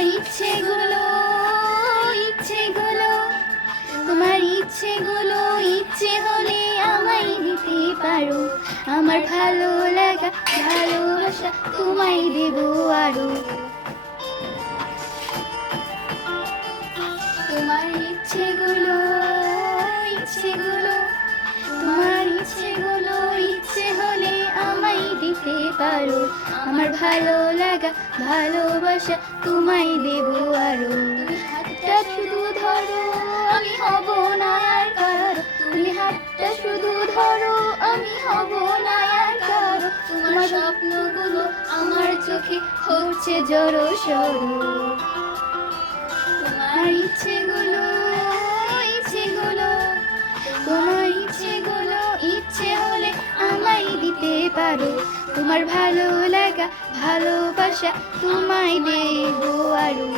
তোমার ইচ্ছেগুলো ইচ্ছেগুলো তোমার ইচ্ছেগুলো ইচ্ছে হলে আমায় দিতে পারো। আমার ভালো লাগা ভালোবাসা তোমায় দেব আরো। তোমার ইচ্ছেগুলো ইচ্ছেগুলো তোমার ইচ্ছেগুলো ইচ্ছে হলে আমায় দিতে পারো। আমার ভালো লাগা ভালোবাসা তোমায় দেব আরো। তুমি হাতটা শুধু ধরো আমি হব না আর কারো। তুমি হাতটা শুধু ধরো আমি হব না আর কারো। তোমার স্বপ্নগুলো আমার চোখে হচ্ছে জড়ো সরো। তোমার ইচ্ছেগুলো ইচ্ছেগুলো তোমার ইচ্ছেগুলো ইচ্ছে হলে আমায় দিতে পারো। তোমার ভালো লাগা ভালোবাসা তোমায় দেব আরো।